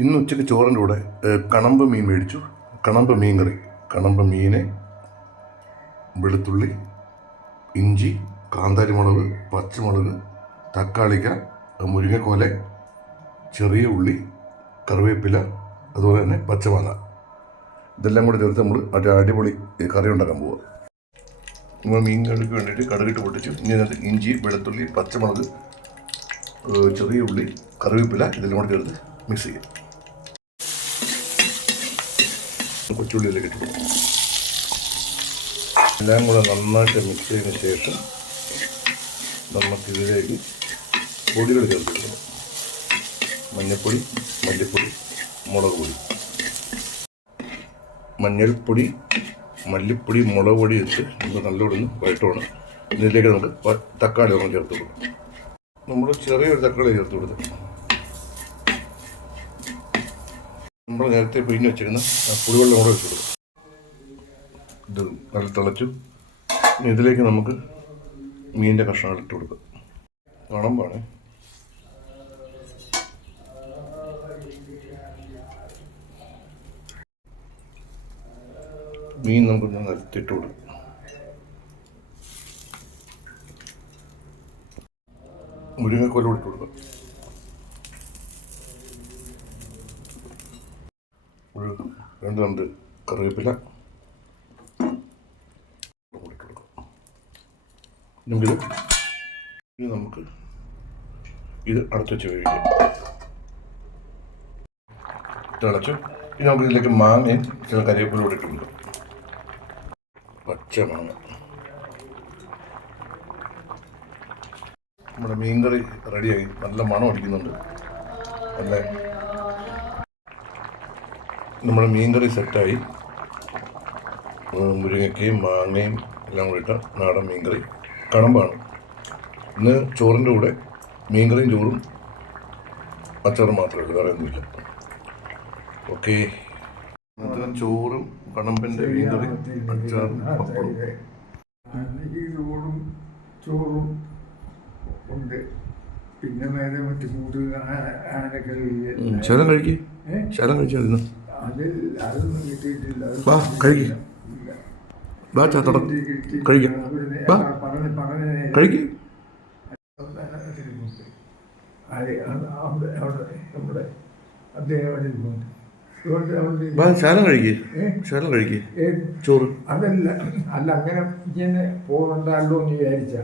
ഇന്ന് ഉച്ചയ്ക്ക് ചോറിന്റെ കൂടെ കണമ്പ് മീൻ മേടിച്ചു. കണമ്പ് മീൻ കറി. കണമ്പ് മീന് വെളുത്തുള്ളി ഇഞ്ചി കാന്താരി മുളക് പച്ചമുളക് തക്കാളിക്ക മുരിങ്ങക്കോല ചെറിയ ഉള്ളി കറിവേപ്പില അതുപോലെ തന്നെ പച്ചമാങ്ങ. ഇതെല്ലാം കൂടി ചേർത്ത് നമ്മൾ മറ്റേ അടിപൊളി കറി ഉണ്ടാക്കാൻ പോവുക നമ്മൾ മീൻ കറിക്ക് വേണ്ടിയിട്ട് കടുകിട്ട് പൊട്ടിച്ചു. ഇനി ഇഞ്ചി വെളുത്തുള്ളി പച്ചമുളക് ചെറിയ ഉള്ളി കറിവേപ്പില ഇതെല്ലാം കൂടി ചേർത്ത് മിക്സ് ചെയ്യും. കൊച്ചുള്ളിയിലേക്ക് കിട്ടും. എല്ലാം കൂടെ നന്നായിട്ട് മിക്സ് ചെയ്തതിന് ശേഷം നമുക്കിതിലേക്ക് പൊടികൾ ചേർത്ത് കൊടുക്കണം മഞ്ഞൾപ്പൊടി മല്ലിപ്പൊടി മുളക് പൊടി. മഞ്ഞൾപ്പൊടി മല്ലിപ്പൊടി മുളക് പൊടി വെച്ച് നമ്മൾ നല്ലോണം വയറ്റോണം ഇതിലേക്ക് നമുക്ക് തക്കാളി ഒന്ന് ചേർത്ത് കൊടുക്കും. നമ്മൾ ചെറിയൊരു തക്കാളി ചേർത്ത് കൊടുത്തു. നമ്മൾ നേരത്തെ പിഴിഞ്ഞ് വെച്ചിരുന്ന പുളിവെള്ളം കൂടെ വെച്ചു കൊടുക്കും. ഇത് നല്ല തിളച്ചു. ഇതിലേക്ക് നമുക്ക് മീനിന്റെ കഷ്ണങ്ങൾ ഇട്ട് കൊടുക്കാം. കാണുമ്പോഴാണ്. മീൻ നമുക്ക് നിരത്തിട്ട് കൊടുക്കും. മുരിങ്ങക്കോല ഇട്ട് കൊടുക്കാം. രണ്ട് രണ്ട് കറിവേപ്പില ഇനി നമുക്ക് ഇത് അടുത്ത് വെച്ച് വേവിക്കാം. തിളച്ചു ഇനി നമുക്ക് ഇതിലേക്ക് മാങ്ങയും ചില കറിവേപ്പില കൂടി പച്ച മാങ്ങ. നമ്മുടെ മീൻകറി റെഡിയായി നല്ല മണം അടിക്കുന്നുണ്ട്. നല്ല നമ്മുടെ മീൻകറി സെറ്റായി. മുരിങ്ങയ്ക്കയും മാങ്ങയും എല്ലാം കൂടിയിട്ട നാടൻ മീൻകറി കടമ്പാണ്. ഇന്ന് ചോറിന്റെ കൂടെ മീൻകറിയും ചോറും അച്ചാറും മാത്രമേ ഉള്ളൂ വേറെ ഒന്നുമില്ല. ഓക്കെ. ഇന്നത്തെ ചോറും കടമ്പന്റെ മീൻകറി അച്ചാറും പപ്പടവും. ഈ ചോറും ചോറും ഉണ്ട്. പിന്നെ നേരെ മറ്റു കൂട് ആനക്കറി ശരം കഴിക്കേ? ശകലം കഴിച്ചായിരുന്നു വാ കഴിക്ക്. വാ ചാത്തട കിട്ടി- വാ. പറഞ്ഞ് പറഞ്ഞ്. കഴിക്കേ അത് അത് അവിടെ അവിടെ നമ്മുടെ അദ്ദേഹം അവിടെ ഇരിപ്പുണ്ട്. അതുകൊണ്ട് അവിടെ വാ ശകലം കഴിക്കേ. ഏ? ശകലം കഴിക്കേ. ഏത് ചോറ്. അതല്ല അല്ല അങ്ങനെ ഇങ്ങനെ പോകണ്ടല്ലോ എന്ന് വിചാരിച്ച.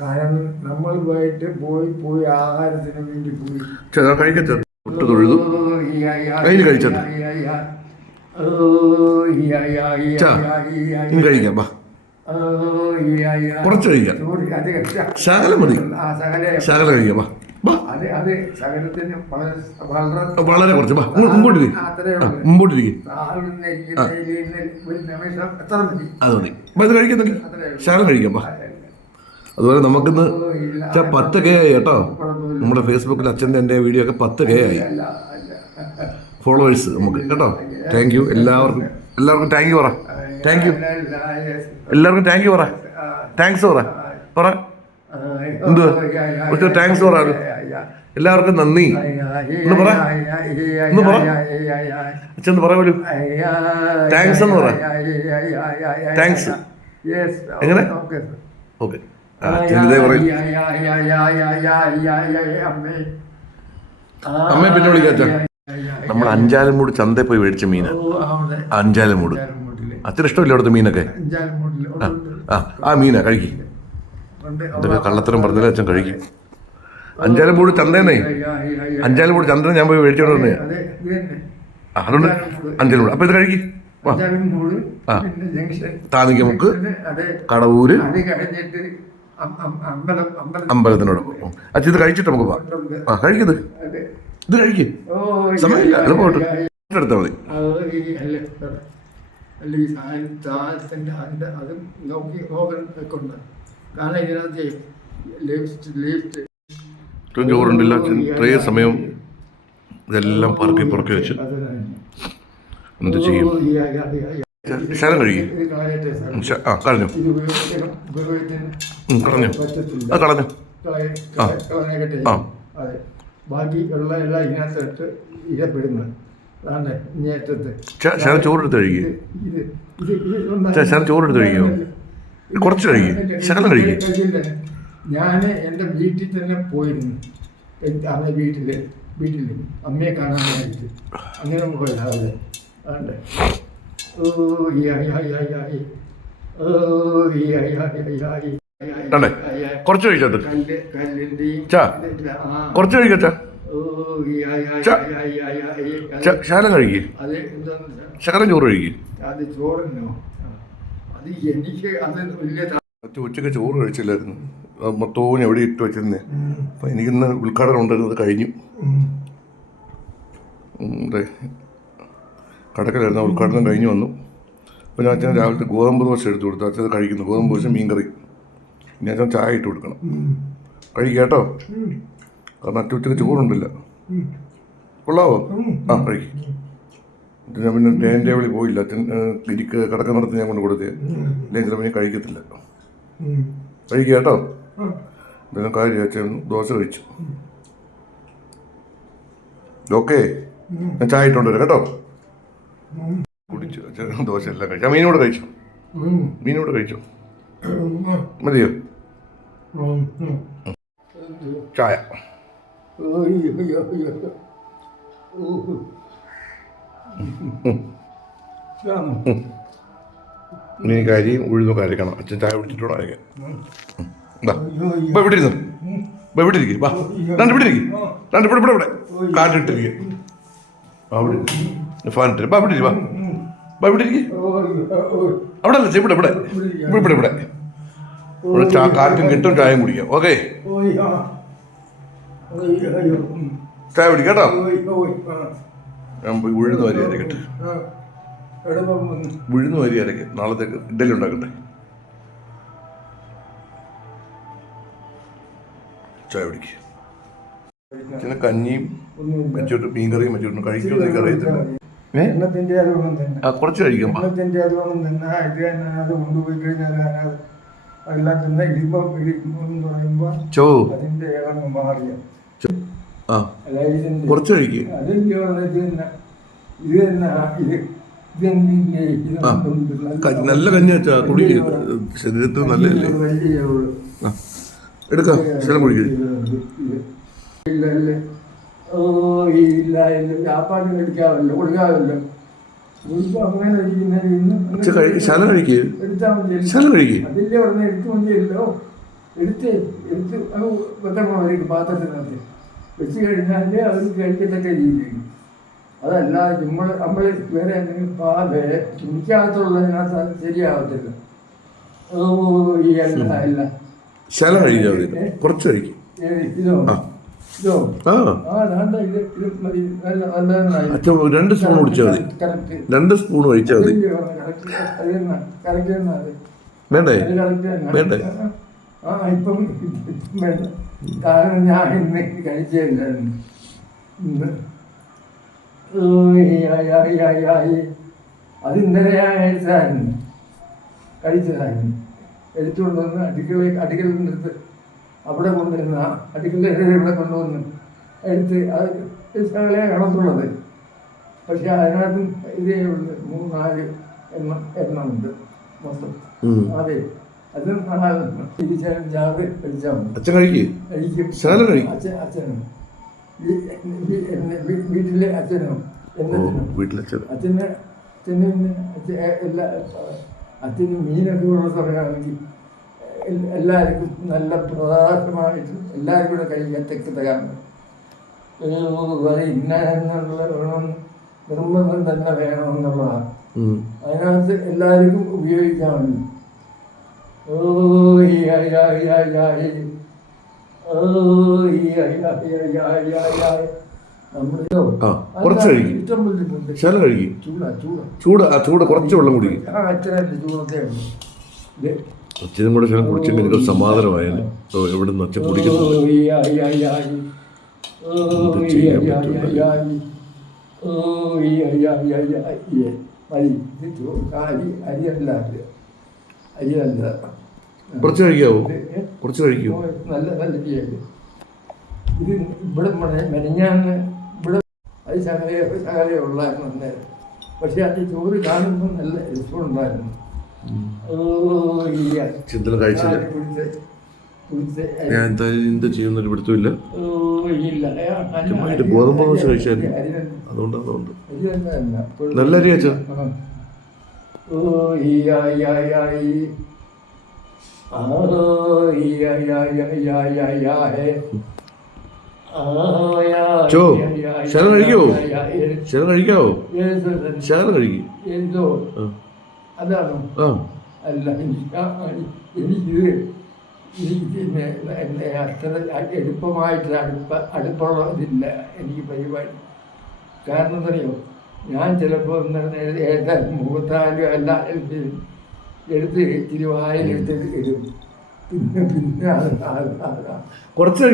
കാരണം നമ്മൾ പോയിട്ട് പോയി പോയി ആഹാരത്തിന് വേണ്ടി പോയി. ഒട്ട് തൊഴുതു. അതിന് ഇനി കഴിക്കാം വാ. കുറച്ച് കഴിക്കാം. ശകലം മതി. ശകലം. കഴിക്കാം വാ. വളരെ കുറച്ച് മുമ്പോട്ട്. മുമ്പോട്ട് അത് മതി. അത് കഴിക്കുന്നെങ്കിൽ ശകലം കഴിക്കാം വാ. അതുപോലെ നമുക്കിന്ന് പത്ത് കെ ആയി കേട്ടോ. നമ്മുടെ ഫേസ്ബുക്കിൽ അച്ഛന്റെ എന്റെ വീഡിയോ ഒക്കെ പത്ത് കെ ആയി. ഫോളോവേഴ്സ് നമുക്ക് കേട്ടോ താങ്ക് യു എല്ലാവർക്കും എല്ലാവർക്കും താങ്ക് യു പറ താങ്ക് യു എല്ലാവർക്കും താങ്ക് യു പറ താങ്ക്സ് പറ പറ എന്തുവാ? താങ്ക്സ് പറ എല്ലാവർക്കും നന്ദി ഒന്ന് പറ. ഒന്ന് പറ. അച്ഛൻ പറ വരൂ താങ്ക്സ് എന്ന് പറ. താങ്ക്സ് എങ്ങനെ? ഓക്കെ പറയും അമ്മയെ പിന്നെ വിളിക്കാം നമ്മൾ അഞ്ചാലമൂട് ചന്തയിൽ പോയി മേടിച്ച മീനാ. അഞ്ചാലമൂട്. അത്ര ഇഷ്ടമില്ല അവിടുത്തെ മീനൊക്കെ. ആ ആ മീനാ കഴിക്കും. ഇതൊക്കെ കള്ളത്തരം പറഞ്ഞാലും അച്ഛൻ കഴിക്കും. അഞ്ചാലമൂട് ചന്തേന്നേ. അഞ്ചാലമൂട് ചന്തയിൽ ഞാൻ പോയി മേടിച്ചോണ്ട് വന്നേ അതുകൊണ്ട് അഞ്ചാലമൂട്. അപ്പൊ ഇത് കഴിക്കും. ആ. പിന്നെ കടവൂര്. അമ്പലത്തിനോട് അമ്പലത്തിനോടൊപ്പം അച്ഛൻ ഇത് കഴിച്ചിട്ട് നമുക്ക് പോവാം. ആ കഴിക്കുന്നത് ഇത് കഴിക്കും. സമയമില്ല അത് പോട്ടെ. എടുത്താൽ മതി. അത് അതിന്റെ അതും നോക്കി നോക്കാൻ കൊണ്ട് കാരണം ഇതിനകത്ത് ലിഫ്റ്റ് ലിഫ്റ്റ്. ഇത്രയും ചോറുണ്ടില്ല ഇത്രയും സമയം ഇതെല്ലാം പറക്കി പറക്കി വെച്ച് എന്ത് ചെയ്യും? ശരം കഴുകി ആ കളഞ്ഞു. കളഞ്ഞു. ആ കളഞ്ഞു. ആ. ആ. ബാക്കി ഉള്ള എല്ലാം ഇതിനകത്തിട്ട് ഇടപെടുന്നത് അതാണ് ഇങ്ങേറ്റത്ത് ചോറെടുത്ത് കഴിക്കും ശകലം ചോറെടുത്ത് കഴിക്കുമോ കുറച്ച് കഴിക്കും ശകലം കഴിക്കില്ല. ഞാൻ എന്റെ വീട്ടിൽ തന്നെ പോയിരുന്നു അമ്മ വീട്ടിൽ വീട്ടിൽ അമ്മയെ കാണാൻ വേണ്ടിയിട്ട് അങ്ങനെ അവിടെ അതുകൊണ്ട് ഓ ഈ ഐ ഐ ഐ ഓ ഈ ഐ ഐ കണ്ടേ? കുറച്ച് ആ. കുറച്ച് അത് ശകലം എന്താന്ന് ശകലം ചോറ് താ- ഉച്ചയ്ക്ക് ചോറ് കഴിച്ചില്ലായിരുന്നു. മൊത്തവും എവിടെ ഇട്ട് വെച്ചിരുന്നേ. അപ്പം എനിക്കിന്ന് ഉദ്ഘാടനം ഉണ്ടായിരുന്നത് കഴിഞ്ഞു. കടക്കലായിരുന്നു. ഉദ്ഘാടനം കഴിഞ്ഞു വന്നു. അപ്പോൾ ഞാൻ അച്ഛൻ രാവിലത്തെ ഗോതമ്പ് ദോശ എടുത്തു കൊടുത്തു. അച്ഛൻ കഴിക്കുന്നു. ഗോതമ്പ് ദോശ മീൻകറി. ഇനി അച്ഛൻ ചായ ഇട്ട് കൊടുക്കണം ഉം. കഴിക്കുക കേട്ടോ ഉം. കാരണം അറ്റ ഉച്ചയ്ക്ക് ചോറുണ്ടല്ല കൊള്ളാവോ ആ കഴിക്കും ഞാൻ പിന്നെ ഡേന്റെ ടേബിളിൽ പോയില്ല അച്ഛൻ ഇരിക്ക് കിടക്കുന്നിടത്ത് ഞാൻ കൊണ്ട് കൊടുത്തേ ഇല്ലെങ്കിൽ ചിലപ്പോൾ ഞാൻ കഴിക്കത്തില്ല. കഴിക്കുക കേട്ടോ. പിന്നെ കാര്യം അച്ഛൻ ദോശ കഴിച്ചു ഓക്കെ ഞാൻ ചായ ഇട്ടുകൊണ്ട് വരാം കേട്ടോ. കുടിച്ചു അച്ഛൻ ദോശ എല്ലാം കഴിച്ചു ആ മീനോട് കഴിച്ചു മീനോട് കഴിച്ചു. മതിയോ. ചായ? ഇനി കരിയും ഉഴുന്നൊക്കെ അച്ഛൻ ചായ അയ്യോ. ഇപ്പൊ ഇവിടെ ഇരുന്നു? ഇവിടെ ഇരിക്കും? വാ രണ്ട് ഇവിടെ ഇരിക്കും. രണ്ട് ഇവിടെ ഇവിടെ ഇവിടെ. കാട്ടിട്ടിരിക്കും അവിടെ ഇട്ടിട്ട് വാ ഇവിടെ വാ. വാ ഇവിടെ ഇരിക്കും. അവിടെ അല്ല ഇവിടെ ഇവിടെ. ഇവിടെ ഇവിടെ ഇവിടെ. ഇവിടെ ചാ കാറ്റും കിട്ടും ചായയും കുടിക്കാം. ഓക്കെ. ചായ കുടിക്കാം കേട്ടോ. ഞാൻ പോയി ഉഴുന്ന് വരി അരക്കട്ടെ? ഉഴുന്ന് വരി അരക്ക്. നാളത്തേക്ക് ഇഡലി ഉണ്ടാക്കട്ടെ ചായ കുടിക്കുക അച്ഛന് കഞ്ഞിയും. വെച്ചിട്ട് മീൻകറിയും വെച്ചിട്ട് കഴിക്കുമെന്ന് എനിക്ക് അറിയത്തില്ല. കുറച്ച് കഴിക്കാം എല്ലാം തന്നെ ഇടിമ്പം ഇടിപ്പം എന്ന് പറയുമ്പോൾ ചോ അതിന്റെ ഇളങ്ങ് മാറിയ. ആ. കുറച്ച് തന്നെ. ഇത് തന്നെ ഇത് ആ. നല്ല കഞ്ഞി വെച്ചാ കുടി ശരീരത്തിന്. ആ. എടുക്കാം. ശരം കുടിക്കുക ഓ ഇല്ല ഇല്ല. വ്യാപാരം എടുക്കാമല്ലോ കൊടുക്കാമല്ലോ. ഉച്ച കഴിക്കും. ശലം കഴിക്കും ശലം കഴിക്കുക അതില്ലേ പറഞ്ഞ എടുത്തു മതിയല്ലോ. എടുത്ത് എടുത്ത് അത് വെക്കണം അവർക്ക് പാത്രത്തിനകത്ത്. വെച്ച് കഴിഞ്ഞാൽ അവർ കഴിക്കത്തക്ക രീതിയിൽ നമ്മൾ നമ്മൾ വേറെ എന്തെങ്കിലും പാ വേറെ ചുമിക്കകത്തുള്ളതിനകത്ത് അത് ശരിയാവത്തില്ല ശലം കഴിക്കുക മതി കുറച്ച് കഴിക്കും. ഇതോ രണ്ട് സ്പൂൺ കുടിച്ചാൽ മതി. രണ്ട് സ്പൂൺ കഴിച്ചാൽ മതി. വേണ്ടേ. വേണ്ടേ? ഇപ്പം കാരണം ഞാൻ ഇന്ന് കഴിച്ചില്ലായിരുന്നു. അത് ഇന്നലെ ഞാൻ കഴിച്ചതായിരുന്നു. കഴിച്ചതായിരുന്നു. എടുത്തുകൊണ്ടുവന്ന് അടുക്കള നിന്നെടുത്ത് അവിടെ കൊണ്ടുവരുന്ന അടുക്കളയുടെ ഇവിടെ കൊണ്ടുവന്ന് എടുത്ത് അത് ശകലേ കണക്കുള്ളത് പക്ഷെ അതിനകത്ത് ഇതേ ഉള്ളു മൂന്നാൽ എണ്ണം എണ്ണമുണ്ട് മൊത്തം. അതെ അത് തിരിച്ചാലും ജാവ് കഴിച്ചാൽ അച്ഛൻ കഴിക്കും? കഴിക്കും. അച്ഛൻ അച്ഛനും. വീട്ടിലെ അച്ഛനും അച്ഛനും. അച്ഛന് എല്ലാ അച്ഛന് മീനൊക്കെ ഉള്ള സമയമാണെങ്കിൽ എല്ലാവർക്കും നല്ല പ്രധാനമായിട്ട് എല്ലാവരും കൂടെ കഴിക്കത്തക്കതാണ് ഇന്ന എന്നുള്ള വേണം നിർബന്ധം തന്നെ വേണമെന്നുള്ളതാണ്. അതിനകത്ത് എല്ലാവർക്കും ഉപയോഗിക്കാൻ വേണ്ടി ഓ ഈ ഐ ഐ ഐ ഐ. ഓ ഈ ഐ ഐ ഐ ഐ ഐ ഐ. നമ്മളിതോ? ആ, കുറച്ച് കഴിക്കും. ഇഷ്ടം പോലിട്ടുണ്ട് ശകലം കഴിക്കും. ചൂടാ ചൂട്. കുറച്ച് വെള്ളം കുടിക്കും അച്ഛനും കൂടെ ശകലം കുടിച്ചെങ്കിൽ എനിക്ക് സമാധാനമായാലും എവിടെ നിന്ന് അച്ഛൻ കുടിക്കുന്നു? കുറച്ച് കഴിക്കാവോ? കുറച്ച് കഴിക്കൂ. നല്ല നല്ല ഇത് ഇവിടെ മെനഞ്ഞാന്ന് ഇവിടെ അത് ശകലയോ ശകലയോ ഉള്ളായിരുന്നു അന്നേരം പക്ഷെ അത് ചോറ് കാണുമ്പോൾ നല്ല രസമുണ്ടായിരുന്നു. ചിന്തല കഴിച്ചില്ല ഞാൻ എന്താ എന്ത് ചെയ്യുന്നൊരു പിടുത്തമില്ല ഇത് ഗോതമ്പ് ദോശ കഴിച്ചായിരുന്നു. അതുകൊണ്ട് അതുകൊണ്ട് നല്ല അരി അച്ഛാ ആ. ഓ ഈ ആ ഈ ആ ഈ ആ ഈ. ആ ഈ ആ ഈ ആ ഈ ആ ഈ ആ ഈ ആ ഈ ആ ഹേ. ആ യാ ചോ, യാ യാ ശകലം കഴിക്കുവോ? ശരം കഴിക്കും അതാണോ അല്ല എനിക്ക് എനിക്ക് എന്നെ അത്ര എളുപ്പമായിട്ട് അടുപ്പ അടുപ്പമുള്ളതില്ല എനിക്ക് പരിപാടി. കാരണം എന്തറിയോ? ഞാൻ ചിലപ്പോൾ ഏതായാലും മുഖത്താലും എല്ലാം എടുത്ത് എടുത്ത് ഇച്ചിരി വായിലെടുത്ത് ഇടും. പിന്നെ പിന്നെ കുറച്ച്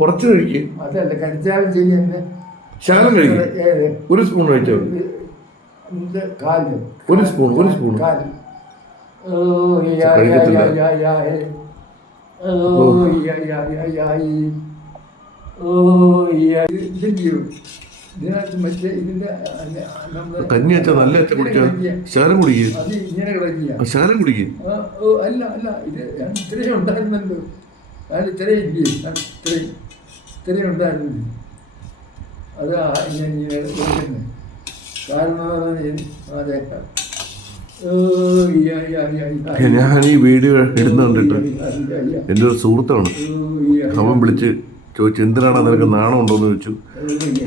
കുറച്ച് കഴിക്ക്. അതല്ല കടിച്ചാലും ചെയ്യുന്ന ശകലം ഒരു സ്പൂൺ കഴിച്ചാൽ ഒരു സ്പൂൺ, ഒരു സ്പൂൺ. കഞ്ഞി അച്ഛാ നല്ല ശകലം കുടിക്ക് അത് ഇങ്ങനെ കിടക്കിയ ആ, ശകലം കുടിക്ക് ഓ അല്ല അല്ല ഇത് ഇത്രയും ഉണ്ടായിരുന്നല്ലോ ഞാൻ ഇത്രയും ഇല്ലേ ഇത്രയും ഇത്രയും ഉണ്ടായിരുന്നു അതാ ഞാൻ ഇങ്ങനെ ഞാൻ ഈ വീഡിയോ ഇടുന്ന കണ്ടിട്ട്. എന്റെ ഒരു സുഹൃത്താണ്. അവൻ വിളിച്ച് ചോദിച്ചു എന്തിനാണ് നിനക്ക് നാണം ഉണ്ടോ എന്ന് ചോദിച്ചു.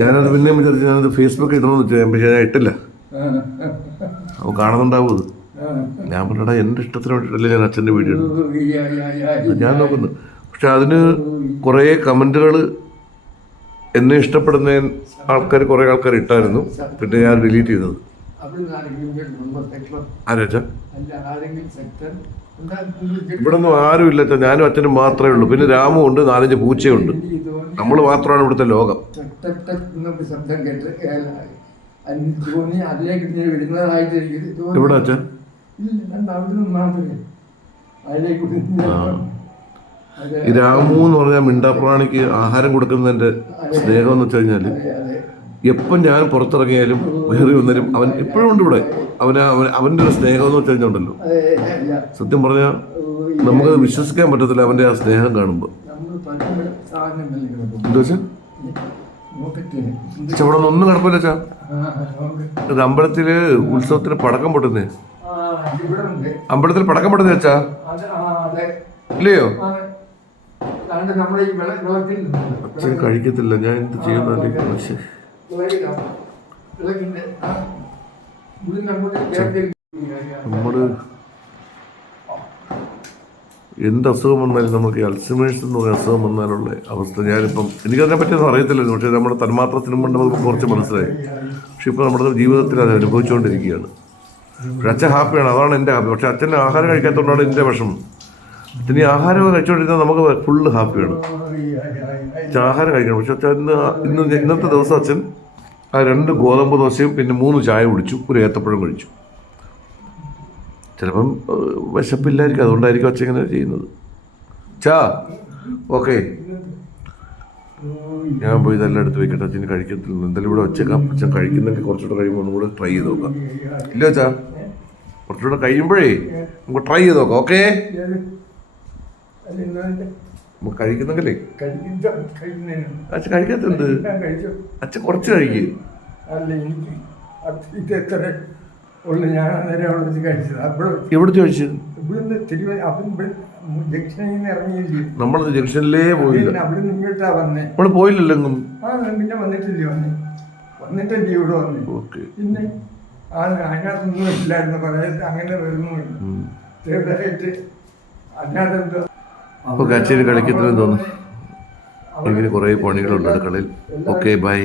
ഞാനത് പിന്നെയും വിചാരിച്ചു ഞാനത് ഫേസ്ബുക്കിൽ ഇടണമെന്ന് വെച്ചു ഞാൻ പക്ഷേ ഞാൻ ഇട്ടില്ല. അവൻ കാണുന്നുണ്ടാവും അത്. ഞാൻ പറഞ്ഞടാ എന്റെ ഇഷ്ടത്തിന് വേണ്ടിയിട്ടല്ലേ ഞാൻ അച്ഛന്റെ വീഡിയോ ഞാൻ നോക്കുന്നു. പക്ഷെ അതിന് കുറേ കമന്റുകൾ എന്നെ ഇഷ്ടപ്പെടുന്ന ആൾക്കാർ കുറേ ആൾക്കാർ ഇട്ടായിരുന്നു. പിന്നെ ഞാൻ ഡിലീറ്റ് ചെയ്തത്. ഇവിടെ ഒന്നും ആരുമില്ല ഞാനും അച്ഛനും മാത്രമേ ഉള്ളൂ. പിന്നെ രാമും ഉണ്ട് നാലഞ്ച് പൂച്ചയുണ്ട് നമ്മൾ മാത്രമാണ് ഇവിടുത്തെ ലോകം. ശബ്ദം അച്ഛൻ? രാമു എന്ന് പറഞ്ഞാൽ മിണ്ടാപ്രാണിക്ക് ആഹാരം കൊടുക്കുന്നതിന്റെ സ്നേഹം എന്ന് വെച്ച് കഴിഞ്ഞാൽ എപ്പം ഞാൻ പുറത്തിറങ്ങിയാലും വേറെ വന്നാലും അവൻ എപ്പോഴും ഉണ്ട് ഇവിടെ. അവന് അവൻ അവന്റെ ഒരു സ്നേഹം എന്ന് വെച്ച് കഴിഞ്ഞുണ്ടല്ലോ. സത്യം പറഞ്ഞാൽ നമുക്കത് വിശ്വസിക്കാൻ പറ്റത്തില്ല അവന്റെ ആ സ്നേഹം കാണുമ്പോൾ എന്താ ഇവിടെ ഒന്നും കിടപ്പില്ല ചാ. ഇത് അമ്പലത്തിൽ ഉത്സവത്തിന് പടക്കം പൊട്ടുന്നേ. അമ്പലത്തിൽ പടക്കം പൊട്ടുന്നേ ചാ. ഇല്ലയോ? ഈ വിളക്കിൽ അച്ഛൻ കഴിക്കത്തില്ല ഞാൻ എന്ത് ചെയ്യുന്ന പക്ഷേ നമ്മൾ എന്ത് അസുഖം വന്നാലും നമുക്ക് അൽസിമേഴ്സ് എന്ന് പറയുന്ന അസുഖം വന്നാലുള്ള അവസ്ഥ ഞാനിപ്പം എനിക്കതിനെ പറ്റിയൊന്നും അറിയത്തില്ലായിരുന്നു പക്ഷേ നമ്മുടെ തന്മാത്ര സിനിമ കൊണ്ട് നമുക്ക് കുറച്ച് മനസ്സിലായി. പക്ഷെ ഇപ്പോൾ നമ്മുടെ ജീവിതത്തിൽ അത് അനുഭവിച്ചുകൊണ്ടിരിക്കുകയാണ്. പക്ഷെ അച്ഛൻ ഹാപ്പിയാണ് അതാണ് എന്റെ ഹാപ്പി. പക്ഷെ അച്ഛൻ ആഹാരം കഴിക്കാത്തതുകൊണ്ടാണ് എന്റെ വിഷമം. ഈ ആഹാരം കഴിച്ചുകൊണ്ടിരുന്നാൽ നമുക്ക് ഫുള്ള് ഹാപ്പിയാണ് ആഹാരം കഴിക്കണം. പക്ഷെ അച്ഛൻ ഇന്ന് ഇന്ന് ഇന്നത്തെ ദിവസം അച്ഛൻ ആ രണ്ട് ഗോതമ്പ് ദോശയും പിന്നെ മൂന്ന് ചായ കുടിച്ചു. ഒരു ഏത്തപ്പഴം കഴിച്ചു. ചിലപ്പം വിശപ്പില്ലായിരിക്കും. അതുകൊണ്ടായിരിക്കും അച്ഛൻ ഇങ്ങനെ ചെയ്യുന്നത്. ചാ ഓക്കെ. ഞാൻ പോയി ഇതെല്ലാം എടുത്ത് വെക്കട്ടെ. അച്ഛന് കഴിക്കത്തില്ല. എന്തായാലും ഇവിടെ വെച്ചേക്കാം. അച്ഛൻ കഴിക്കുന്നെങ്കിൽ കുറച്ചുകൂടെ കഴിയുമ്പോൾ ഒന്നും കൂടെ ട്രൈ ചെയ്ത് നോക്കാം. ഇല്ല ചാ കുറച്ചുകൂടെ കഴിയുമ്പോഴേ നമുക്ക് ട്രൈ ചെയ്ത് നോക്കാം. ഓക്കെ? കഴിക്കുന്നെങ്കിലേ അച്ഛൻ കഴിക്കത്തുണ്ട്. അച്ഛൻ കുറച്ച് കഴിക്കും. അല്ല എനിക്ക് ഇത് എത്ര ഉള്ളു ഞാൻ അന്നേരം അവിടെ വെച്ച് കഴിച്ചത്. അവിടെ എവിടെ ചോദിച്ചു ഇവിടുന്ന് തിരുവ അപ്പം ഇവിടെ ജംഗ്ഷനിൽ നിന്ന് ഇറങ്ങിയില്ലേ നമ്മൾ ജംഗ്ഷനിലേ പോയില്ല. പിന്നെ അവിടെ നിന്ന് ഇങ്ങോട്ടാ വന്നേ. നമ്മൾ പോയില്ലല്ലോ എങ്ങും. ആ പിന്നെ വന്നിട്ടില്ലേ വന്നേ. വന്നിട്ടല്ലേ ഇവിടെ വന്നേ. ഓക്കെ. പിന്നെ ആ അതിനകത്തൊന്നും ഇല്ലായിരുന്നു പറയാൻ അങ്ങനെ വരുന്നു തീർച്ചയായിട്ട് അതിനകത്ത് അപ്പോൾ കച്ചേരി കളിക്കത്തില്ലെന്ന് തോന്നുന്നു. എങ്കിൽ കുറേ പണികളുണ്ട് അടുക്കളയിൽ. Okay bye